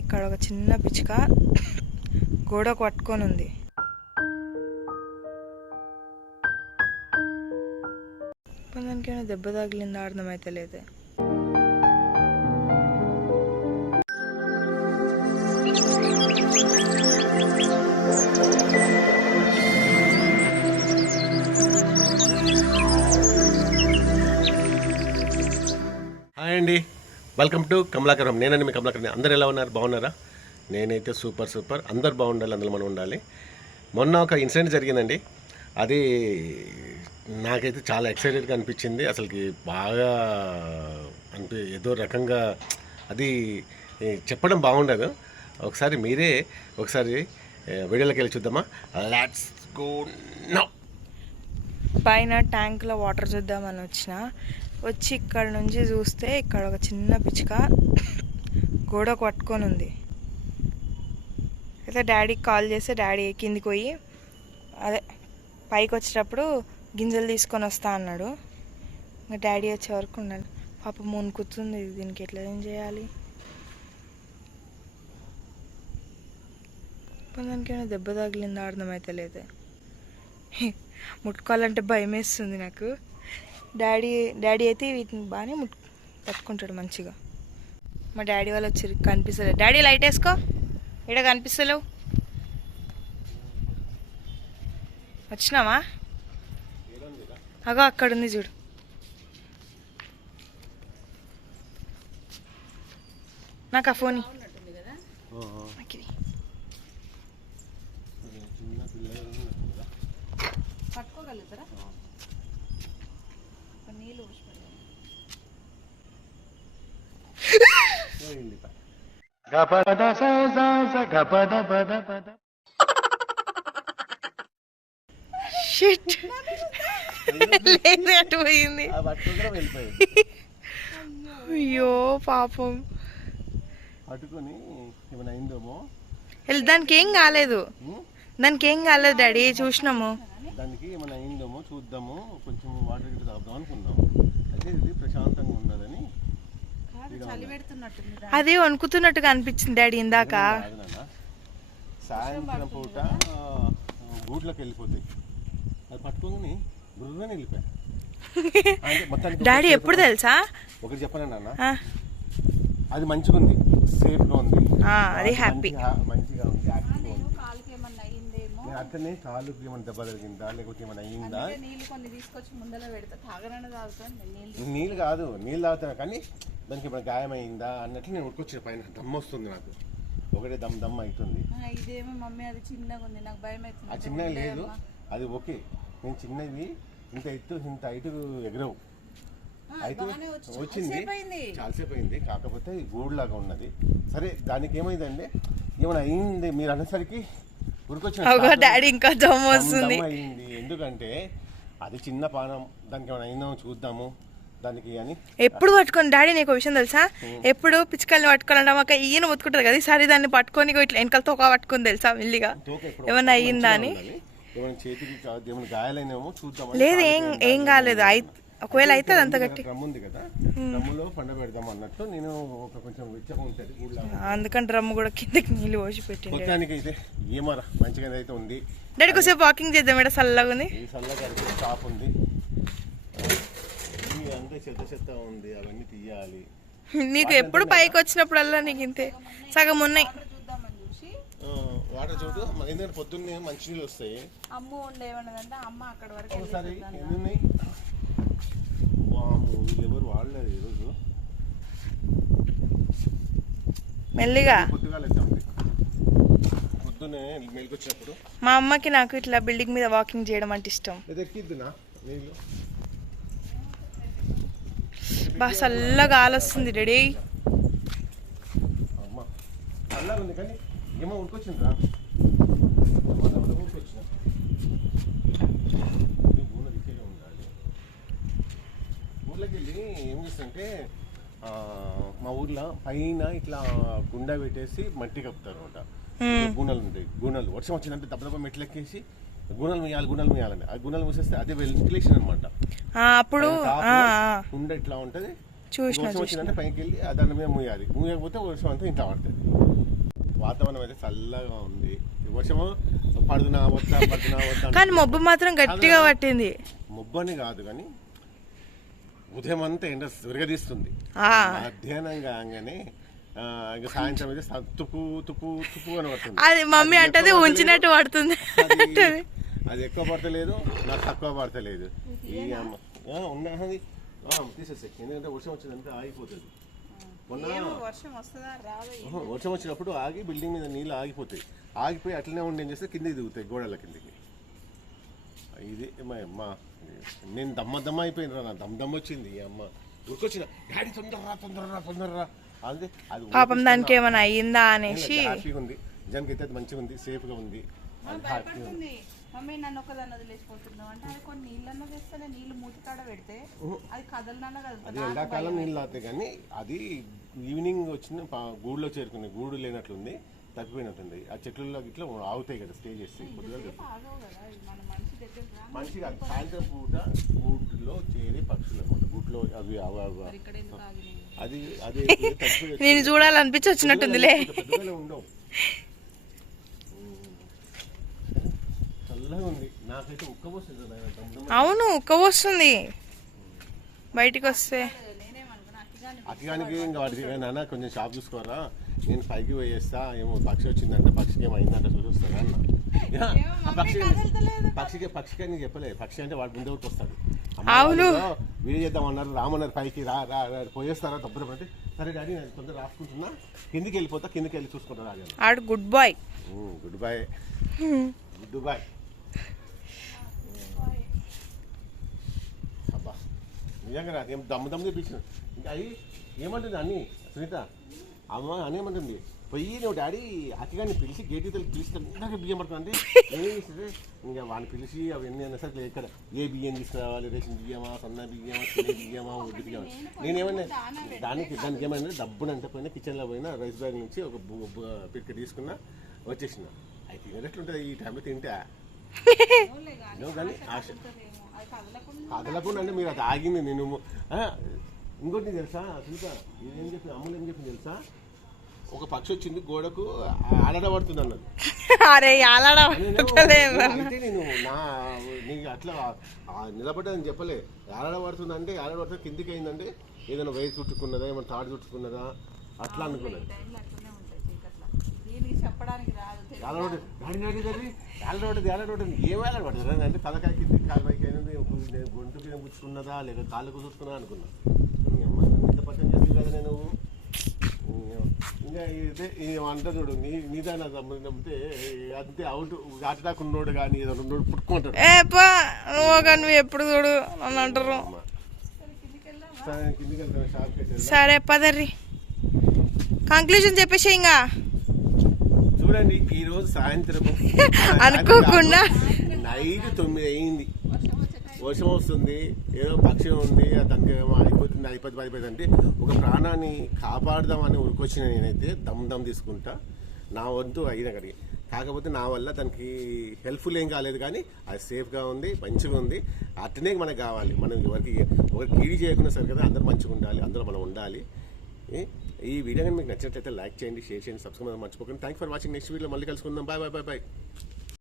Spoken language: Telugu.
ఇక్కడ ఒక చిన్న పిచ్చుక గోడ పట్టుకొని ఉంది. దానికి ఏమైనా దెబ్బ తగిలిందా అర్థమైతే లేదు. హాయ్ అండి. వెల్కమ్ టు కమలాకరం నేనండి మీ కమలాకరం అందరు ఎలా ఉన్నారు? బాగున్నారా? నేనైతే సూపర్ సూపర్. అందరు బాగుండాలి అందులో మనం ఉండాలి. మొన్న ఒక ఇన్సిడెంట్ జరిగిందండి. అది నాకైతే చాలా ఎక్సైటెడ్గా అనిపించింది. అసలుకి బాగా అనిపి ఏదో రకంగా అది చెప్పడం బాగుండదు. ఒకసారి మీరే ఒకసారి వీడియోలోకి వెళ్ళి చూద్దామా? లాట్స్ గో నౌ పైన ట్యాంక్లో వాటర్ చూద్దామని వచ్చిన. వచ్చి ఇక్కడ నుంచి చూస్తే ఇక్కడ ఒక చిన్న పిచ్చుక గోడ పట్టుకొని ఉంది. అయితే డాడీకి కాల్ చేస్తే డాడీ కిందికి పోయి అదే పైకి వచ్చేటప్పుడు గింజలు తీసుకొని వస్తా అన్నాడు. ఇంకా డాడీ వచ్చే వరకు ఉన్నాడు. పాప మునుకుతుంది దీనికి ఎట్లా ఏం చేయాలి? దానికి ఏమైనా దెబ్బ తగిలిందా అర్థమైతే లేదు ముట్టుకోవాలంటే భయం వేస్తుంది నాకు. డాడీ డాడీ అయితే వీటిని బాగానే ముట్టు పట్టుకుంటాడు మంచిగా. మా డాడీ వాళ్ళు వచ్చి కనిపిస్తలేదు డాడీ లైట్ వేసుకో. ఇక్కడ కనిపిస్తలేవు. వచ్చినావా? అగో అక్కడ ఉంది చూడు. నాకు ఆ ఫోన్ షిట్ లేదు అటు పోయింది. అయ్యో పాపం. పట్టుకొని ఏమైనా అయిందేమో? దానికి ఏం కాలేదు దానికి ఏం కాలేదు డాడీ చూసినాము. దానికి ఏమైనా అయిందేమో చూద్దాము కొంచెం వాటర్ గిట్ట తాగుదాం అనుకుందాం అయితే ఇది ప్రశాంతంగా ఉన్నదని అది వణుకుతున్నట్టుగా అనిపించింది డాడీ ఇందాక. సాయంత్రం పూట గూట్లోకి వెళ్ళిపోతాయి అది పట్టుకొని వెళ్ళిపోయాయి డాడీ ఎప్పుడు తెలుసా? ఒకటి చెప్పనా నాన్న? ఆ, అది మంచిగా ఉంది సేఫ్గా ఉంది. ఆ, అది happy. మంచిగా- ఉంది యాక్టివ్గా ఉంది. నేను అట్లనే కాలుకి ఏమైనా దెబ్బ తగిలిందా లేకపోతే ఏమైనా అయ్యిందా? నీళ్ళు కొన్ని తీసుకొచ్చి ముందర పెడతా. తాగనని తాగుతాను నేను నీళ్ళు నీళ్ళు కాదు నీళ్ళు తాగుతాను కానీ దానికి ఏమైనా గాయమైందా అన్నట్లు నేను ఉట్టుకొచ్చిన పైన. దమ్ వస్తుంది నాకు. ఒకటే దమ్ దమ్ అవుతుంది. ఆ, ఇదేమో మమ్మీ అది చిన్నగా ఉంది. నాకు భయం అవుతుంది. ఆ చిన్నది లేదు. అది ఓకే. నేను చిన్నవి ఇంత ఎత్తు ఇంత హైట్ ఎగరవు. అయితే వచ్చింది. చాలాసేపు అయింది. కాకపోతే గూడులాగా ఉన్నది. సరే దానికి ఏమైందంటే ఏమైనా అయింది? మీరు అనేసరికి ఉరికొచ్చిన డాడీ ఇంకా దమ్ దమ్ వస్తుంది. దమ్ అయింది. ఎందుకంటే అది చిన్న పానం. దానికి ఏమైనా అయిందో చూద్దాము. దానికి అని? ఎప్పుడు పట్టుకొని. డాడీ నీకు ఒక విషయం తెలుసా? ఎప్పుడు పిచ్చుకల్ని పట్టుకోవాలంటే మాకు ఈయన ముత్తుకుంటుంది కదా. ఈసారి దాన్ని పట్టుకొని ఇట్లా వెనకాల తోక పట్టుకొని తెలుసా మెల్లిగా? ఎప్పుడు ఏమన్నా అయ్యిందా అని? లేదు ఏం ఏం కాలేదు. ఒకవేళ అయితే అంత గట్టి డ్రమ్ ఉంది కదా. డ్రమ్ములో పండ పెడదాం అన్నట్టు నేను ఒక కొంచెం వెచ్చగా ఉంటుంది ఊళ్ళో అందుకని డ్రమ్ కూడా కిందకి నీళ్ళు పోసి పెట్టిండే. మొత్తానికి అయితే ఏమరా? మంచిగా అయితే ఉంది. డాడీ కొద్దిసేపు వాకింగ్ చేద్దాం. ఇక్కడ చల్లగా ఉంది? చల్లగా ఉంది. అంతా చెత్త చెత్త ఉంది అవన్నీ తీయాలి. నీకు ఎప్పుడు పైకి వచ్చినప్పుడల్లా నీకు ఇంతే. సగం ఉన్నాయి. వాటర్ చూడు. మన ఎందుకంటే పొద్దున్నే మంచినీళ్ళు వస్తాయి. అమ్మ అమ్మ అక్కడ వరకు ఒకసారి ఎన్ని ఉన్నాయి? వాము వీళ్ళు ఎవరు వాడలేదు ఈరోజు. మెల్లిగా. పొద్దుగా మెలికొచ్చినప్పుడు. మా అమ్మకి నాకు ఇట్లా బిల్డింగ్ మీద వాకింగ్ చేయడం అంటే ఇష్టం. ఇది ఎక్కిద్దునా నీళ్ళు బాగా చల్లగా గాలి వస్తుంది డాడీ అమ్మ చల్లగా ఉంది కానీ ఏమో ఉడికొచ్చిందిరా ఉడికొచ్చిన ఊళ్ళో దిక్కేగా ఉండాలి ఊర్లోకి వెళ్ళి ఏం చేస్తుంటే మా ఊర్లో పైన ఇట్లా గుండా పెట్టేసి మట్టి కప్పుతారు అనమాట గుణాలు ఉంటాయి. గుణాలు వర్షం వచ్చిందంటే దెబ్బ దెబ్బ మెట్లు ఎక్కేసి గుణాలు వేయాలి గుణాలు వేయాలండి ఆ గుణాలు మూసేస్తే అదే వెంటిలేషన్ అనమాట అప్పుడు కుండ ఇట్లా ఉంటది. చూసిన వచ్చిందంటే పైకి వెళ్ళి దాని మీద మూయాలి. మూయకపోతే వర్షం అంతా ఇంట్లో పడుతుంది. వాతావరణం అయితే చల్లగా ఉంది. వర్షము పడుతున్నా వద్దా పడుతున్నా వద్దా కానీ మబ్బు మాత్రం గట్టిగా పట్టింది. ముబ్బని కాదు కానీ ఉదయం అంతా ఎండ విరగదీస్తుంది. మధ్యాహ్నం కాగానే ఇంకా సాయంత్రం అయితే స- తుప్పు తుప్పు తుప్పు అని పడుతుంది అది మమ్మీ అంటది ఎక్కువ ఉంచినట్టు పడుతుంది అది- ఎక్కువ పడతలేదు నాకు తక్కువ పడతలేదు. ఈ అమ్మ. ఆ, ఉన్నా అది తీసేసే ఎందుకంటే వర్షం వచ్చిందంటే ఆగిపోతుంది. వర్షం వచ్చినప్పుడు ఆగి బిల్డింగ్ మీద నీళ్ళు ఆగిపోతాయి. ఆగిపోయి అట్లనే ఉండి ఏం చేస్తే కిందికి దిగుతాయి గోడల కిందికి. ఇది మా అమ్మ. నేను దమ్మ దమ్మ అయిపోయినరా నా దమ్ దమ్ వచ్చింది. ఈ అమ్మ. ఉరికొచ్చిన డాడీ తొందరరా తొందరరా తొందరరా. అదే అది పాపం దానికి ఏమైనా అయ్యిందా అనేసి. హ్యాపీగా ఉంది. నిజానికి అయితే అది మంచిగా ఉంది సేఫ్గా ఉంది. మమ్మీ నన్ను ఒకదాన్ని వదిలేసిపోతున్నావు అంటే అది కొన్ని నీళ్ళన్న తెస్తే నీళ్ళు పెడితే అది కదలనన్న అది ఎండాకాలం నీళ్ళు తాగుతాయి కానీ అది ఈవినింగ్ వచ్చిన గూడులో చేరుకునే గూడు లేనట్లుంది. తప్పిపోయినట్టుంది ఆ చెట్లలో ఇట్లా ఆగుతాయి కదా స్టే చేసి పొద్దుగాల ఆగవు కదా. ఇది మన మనిషి దగ్గర రా. మంచిగా సాయంత్రం పూట గూట్లో చేరి పక్షులు అనమాట గూట్లో అవి అది అది నేను చూడాలనిపించి వచ్చినట్టుందిలే. ఉండవు. అవును ఉక్క వస్తుంది బయటికి వస్తే. అతిగానికి ఇంకా "ఏ నాన్న కొంచెం షాప్ చూసుకోరా నేను పైకి పోయేస్తా ఏమో పక్షి వచ్చిందంటే పక్షికి ఏమో అయిందంటే చూపిస్తారా అన్న. పక్షి పక్షికి పక్షికి అని చెప్పలే. పక్షి అంటే వాడి ముందే వస్తాడు. అవును. వీడియో చేద్దామన్నారు రామన్నారు పైకి రా రా పోయేస్తారా తప్పులు అంటే సరే డాడీ నేను తొందర రాసుకుంటున్నా. కిందికి వెళ్ళిపోతా కిందికి వెళ్ళి చూసుకుంటా ఆడు good boy good bye good bye అబ్బా నిజంగా దమ్ము దమ్ము తెప్పించిన ఇంకా అయ్యి ఏమంటుంది అన్ని? సునీత? అమ్మ అని ఏమంటుంది? పోయి నువ్వు డాడీ అతిగాని పిలిచి గేట్ తల్లి పిలిచి బియ్యం పడుతుంది చేస్తుంది ఇంకా వాడిని పిలిచి అవన్నీ అన్న సరే ఇక్కడ ఏ బియ్యం తీసుకురావాలి? రేషన్ బియ్యమా? సన్న బియ్యమా? చిన్న బియ్యమా? ఉద్ది బియ్యమా? నేనేమన్నా దానికి దానికి ఏమైనా డబ్బులు అంటే పోయినా కిచెన్లో పోయినా రైస్ బ్యాగ్ నుంచి ఒక పిక్క తీసుకున్నా వచ్చేసిన. అయితే తినేటట్లుంటుంది ఈ టైంలో తింటే. కానీ ఆశ కదలకుండా అంటే మీరు అది ఆగింది. నేను ఇంకోటి నీకు తెలుసా సునీత? ఇదేం చెప్పింది అమ్ములు ఏం చెప్పింది తెలుసా? ఒక పక్షి వచ్చింది గోడకు ఆడబడుతుంది అన్నది. అరే అలాడా నేను నా నీకు అట్లా ఆ నిలబడ్డదని చెప్పలే. ఆడబడుతుంది అంటే ఆడబడుతుంది కిందికి అయిందంటే ఏదైనా వేయి చుట్టుకున్నదా ఏమైనా తాడు చుట్టుకున్నదా? అట్లా అనుకున్నది టైంలో అట్లనే ఉంటాయి చీకట్ల. దీనికి చెప్పడానికి రాదు తెలియదు. ఆలరోడ్ డాడీ డాడీ డాడీ ఆలరోడ్ ఆలరోడ్ ఏం ఆలబడతారు అంటే తలకాయ కింద కాలు పైకి అయినది నేను గొంతు మీద పుచ్చుకున్నదా లేక కాళ్ళకు చూసుకున్నా అనుకున్నా ఈ అమ్మాయి నన్ను ఎంత పట్టం చేసి కదా నేను ఇంకా ఇదే అంట చూడు నీ నీదైనా నమ్మితే అంతే అవుట్ ఉన్నోడు కానీ ఏదో ఉన్నోడు పుట్టుకుంటాడు. ఏ పా నువ్వు ఎప్పుడు చూడు నన్ను అంటారు. సరే పదర్రి. కంక్లూజన్ చెప్పేసి ఇంకా. చూడండి ఈ రోజు సాయంత్రం. అనుకోకుండా. నైట్ తొమ్మిది అయింది. వర్షం వస్తుంది ఏదో పక్షి ఉంది దానికి ఏమో అయిపోతుంది అయిపోతుంది అయిపోతుంది అంటే ఒక ప్రాణాన్ని కాపాడదామని ఉరికొచ్చిన నేనైతే దమ్ దమ్ తీసుకుంటా. నా వంతు అయిన అక్కడికి కాకపోతే నా వల్ల దానికి హెల్ప్ఫుల్ ఏం కాలేదు కానీ అది సేఫ్గా ఉంది మంచిగా ఉంది. అట్నే మనకు కావాలి. మనం ఎవరికి ఒకరికి కీడి చేయకుండా సరే కదా అందరూ మంచిగా ఉండాలి అందరూ మనం ఉండాలి. ఈ వీడియో కానీ మీకు నచ్చినట్లయితే లైక్ చేయండి షేర్ చేయండి సబ్స్క్రైబ్ మర్చిపోకండి. Thank for watching next video మళ్ళీ కలుసుకుందాం. Bye bye bye bye